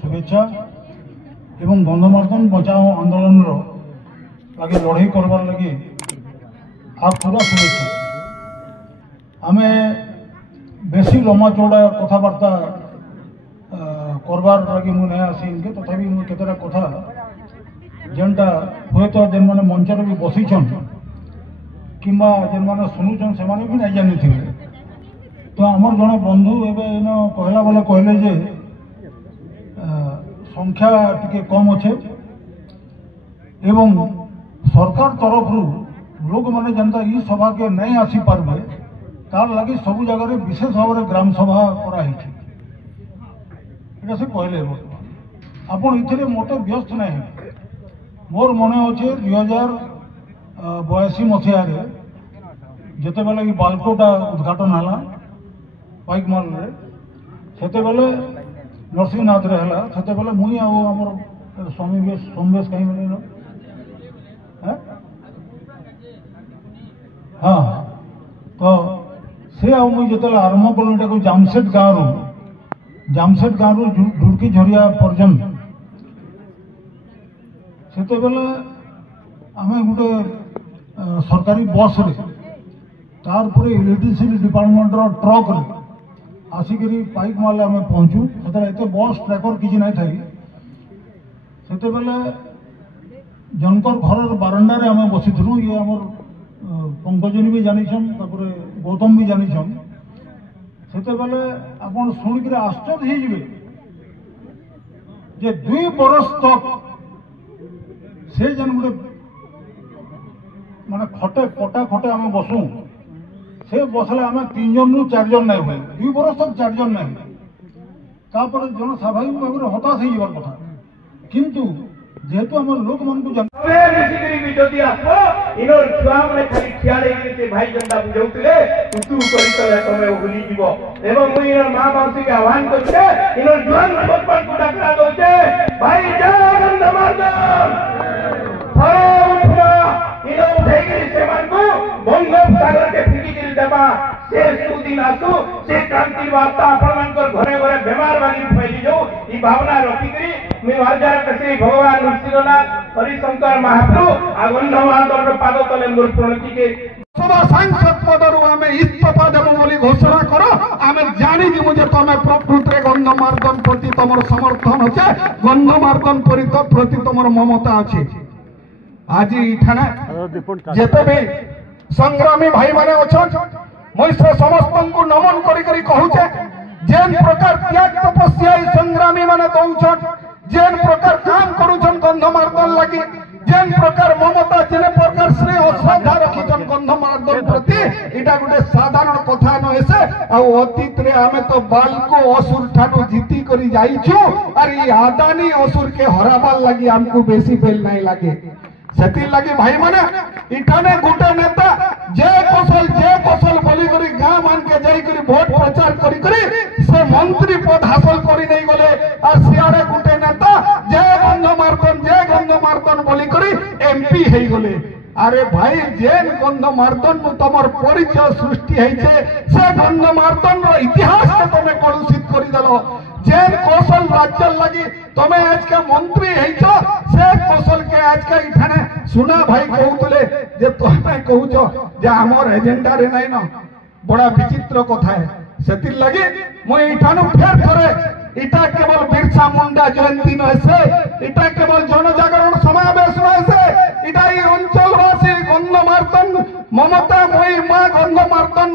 शुभेच्छा एवं गंधमार्दन बचाओ आंदोलन लगे लड़ाई करवार लगे आप पूरा शुभेच्छा। आमे बेसी लम्बा चौड़ा कथबार्ता करवार लगे मुझे आसी इनके तथापि मुझे केतटा कथा जेनटा हुए तो जेन मैंने मंचर भी बसीछन कि जेन मैंने शुणुचन से भी नहीं जानी थे। तो आमर जड़े बंधु एवं कहला बेले कहले जे संख्या टिके कम अच्छे एवं सरकार तरफ लोक मैंने जनता ई सभा के नहीं आसी पार्बे तार लगे सबू जगह विशेष भाव में ग्राम सभा कराई से कहले आपड़ इथे मोटे व्यस्त नहीं। मोर मन अच्छे 2082 मसीह जिते बेले बाल्कोटा उद्घाटन है पाइक मल से नरसिंहनाथ रे है से मुई आमर स्वामी सोमवेश कहीं मिले हाँ तो से मुई जो आरंभ कलु जामसेट गाँव ढुड़की झरिया पर्यंत से आम गोटे सरकारी बस रे तार इलेक्ट्रिसिटी डिपार्टमेंट ट्रक रे आसिक पाइक माल आम पहुँचू से बस ट्रैकर किसी ना थी से जनकर घर बारंडारे आम बसीलु ये आम पंकजनी भी जानीछन गौतम भी जानीछन से आप शुणिक आश्चर्य जे 2 बरस तक से जन गोटे माने खटे पटा खटे आम बसू से बसले आम 3 जन रु 4 जन नहीं हुए 2 बरस तक 4 जन नहीं तापर जन स्वाभाविक भाव में हताश हो कथा किंतु जेहेतु आम लोक मान भाई जनता बुझाऊे तू समय भूली जीव एवं मुझे माँ माउसी के आह्वान करछे जुआन भगवान को डाकरा दउछे भाई जय गंधमार्दन थरे उठवा इनो उठेगिरी से मान को बंगोप सागर के फिकिगिरी देबा से सुदिन आसु से क्रांति वार्ता आपनकर घरे घरे बेमार वाली फैली जो ई भावना रखिकरी मैं हजार कसे भगवान नृसिंहनाथ हरिशंकर महाप्रभु आ गंधमार्दन पाद तले मोर प्रणति के सभा सांसद पदरु आमे इस्तफा देबो बोली घोषणा करो आमे जानि दिमु जे तमे प्रकृत रे गंधमार्दन प्रति तमर समर्थन अछि गंधमार्दन प्रति तमर ममता अछि। आज इठाने जेते भी संग्रामी भाई माने अछन मुई से समस्त को नमन करी करी कहूचे जेन प्रकार त्याग तपस्या संग्रामी माने दउछन जेन प्रकार काम करूछन गंधमार्दन लगी जेन प्रकार ममता जेन प्रकार स्नेह और श्रद्धा रखिछन गंधमार्दन प्रति इटा गोटे साधारण कथा न एसे आ अतीत रे आमे तो बालको असुर ठानु जीती करी जाईछु और ई आदानी असुर के हराबार लगी हमको बेसी बेल नहीं लागे सेती लगी भाई माने इठाने गोटे नेता जे कौशल बोली करी गाँ मान के जाई करी वोट प्रचार करी करी से मंत्री पद हासिल करी नहीं गले और सियाड़े गोटे नेता जे गंधमार्दन बोली करी एमपी हेई गले। अरे भाई जेन गंधमार्दन तमर परिचय सृष्टि है से गंधमार्दन रो इतिहास के तमे कलुषित करी देलो जेन कौशल राज्य लगी तमे आज का मंत्री है से कौशल के आज का इठाने सुना भाई कहूले जे तमे कहूछ जे हमर एजेंडा रे नहीं न बड़ा विचित्र कथा है सेति लगी मु इठानु फेर थरे इटा केवल बिरसा मुंडा जयंती न से इटा केवल जनजागरण समावेश न से इटा ई अंचलवासी गंधमार्दन ममता मोई मां गंधमार्दन